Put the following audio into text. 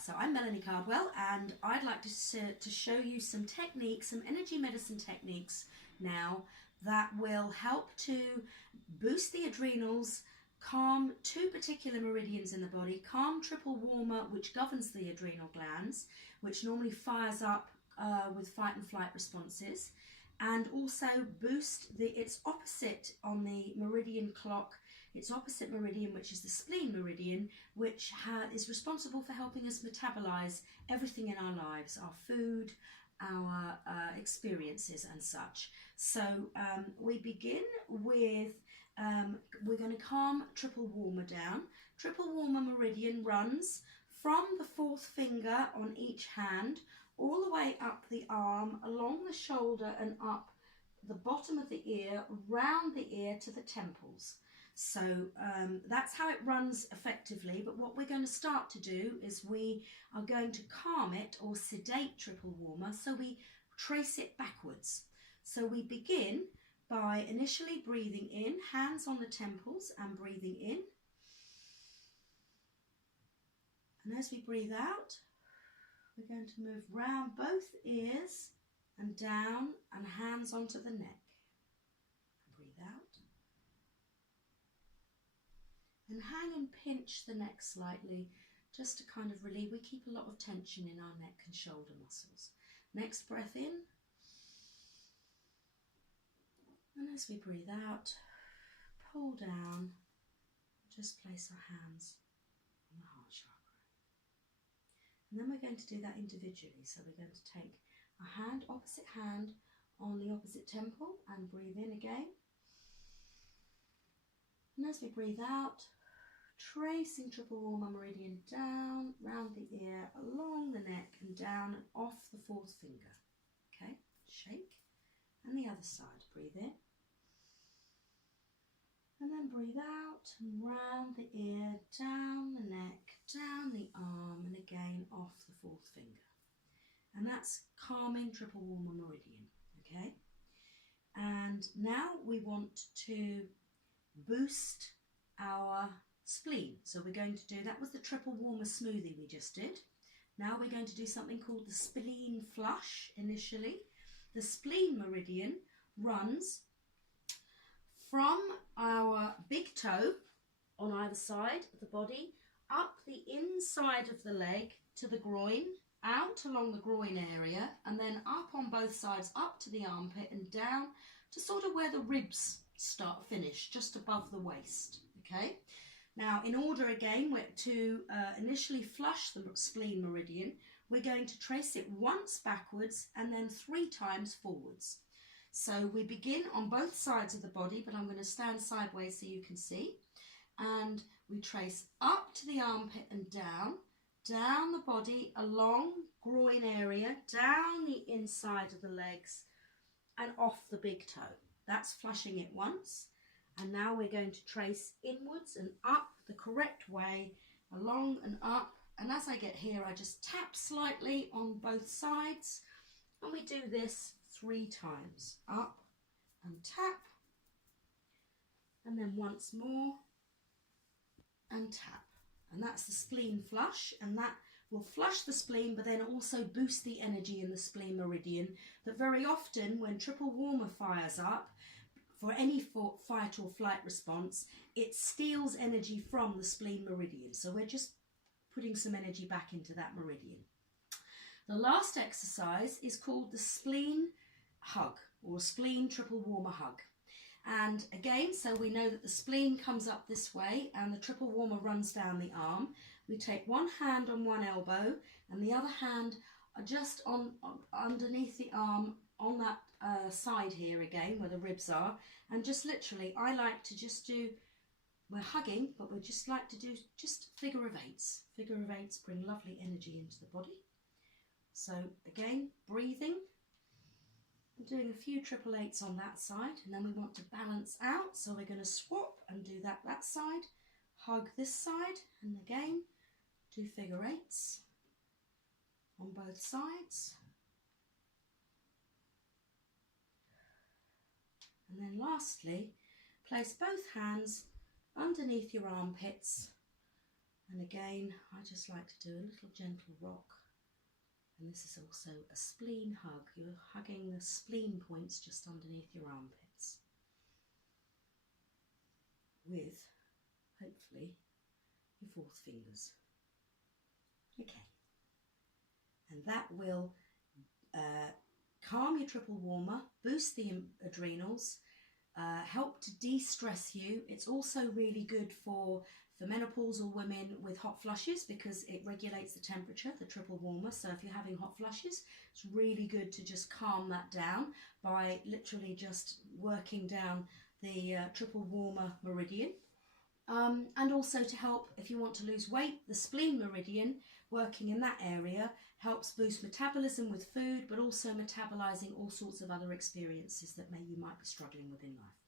So I'm Melanie Cardwell, and I'd like to show you some techniques, some energy medicine techniques now that will help to boost the adrenals, calm two particular meridians in the body, calm triple warmer, which governs the adrenal glands, which normally fires up with fight and flight responses, and also boost its opposite on the meridian clock, its opposite meridian, which is the spleen meridian, which is responsible for helping us metabolize everything in our lives, our food, our experiences and such. So we begin with, we're going to calm triple warmer down. Triple warmer meridian runs from the fourth finger on each hand all the way up the arm, along the shoulder and up the bottom of the ear, round the ear to the temples. So that's how it runs effectively, but what we're going to start to do is we are going to calm it or sedate triple warmer, so we trace it backwards. So we begin by initially breathing in, hands on the temples and breathing in. And as we breathe out, we're going to move round both ears and down and hands onto the neck. Breathe out. And hang and pinch the neck slightly, just to kind of relieve. We keep a lot of tension in our neck and shoulder muscles. Next breath in. And as we breathe out, pull down. Just place our hands on the heart chakra. And then we're going to do that individually. So we're going to take a hand, opposite hand, on the opposite temple and breathe in again. And as we breathe out, tracing triple warmer meridian down, round the ear, along the neck and down and off the fourth finger. Okay, shake. And the other side, breathe in. And then breathe out and round the ear, down the neck, down the arm, and again off the fourth finger. And that's calming triple warmer meridian, okay? And now we want to boost our spleen. So we're going to do, that was the triple warmer smoothie we just did. Now we're going to do something called the spleen flush initially. The spleen meridian runs from our big toe on either side of the body, up the inside of the leg to the groin, out along the groin area, and then up on both sides, up to the armpit and down to sort of where the ribs finish, just above the waist, okay? Now, in order again to initially flush the spleen meridian, we're going to trace it once backwards and then 3 times forwards. So we begin on both sides of the body, but I'm going to stand sideways so you can see. And we trace up to the armpit and down the body, along groin area, down the inside of the legs and off the big toe. That's flushing it once. And now we're going to trace inwards and up the correct way, along and up. And as I get here, I just tap slightly on both sides. And we do this 3 times. Up and tap. And then once more and tap. And that's the spleen flush. And that will flush the spleen, but then also boost the energy in the spleen meridian. That very often when triple warmer fires up, for any fight or flight response, it steals energy from the spleen meridian. So we're just putting some energy back into that meridian. The last exercise is called the Spleen Hug, or Spleen Triple Warmer Hug. And again, so we know that the spleen comes up this way and the triple warmer runs down the arm. We take one hand on one elbow and the other hand just on underneath the arm on that side here again where the ribs are, and just literally I like to just do, we're hugging, but we just like to do just figure of eights. Figure of eights bring lovely energy into the body. So again, breathing, I'm doing a few triple eights on that side, and then we want to balance out, so we're going to swap and do that side, hug this side, and again do figure eights on both sides. And then lastly, place both hands underneath your armpits And again, I just like to do a little gentle rock. And this is also a spleen hug. You're hugging the spleen points just underneath your armpits with, hopefully, your fourth fingers. Okay. And that will calm your triple warmer, boost the adrenals, help to de-stress you. It's also really good for menopausal women with hot flushes because it regulates the temperature, the triple warmer. So if you're having hot flushes, it's really good to just calm that down by literally just working down the triple warmer meridian. And also to help if you want to lose weight, the spleen meridian, working in that area, helps boost metabolism with food, but also metabolizing all sorts of other experiences that you might be struggling with in life.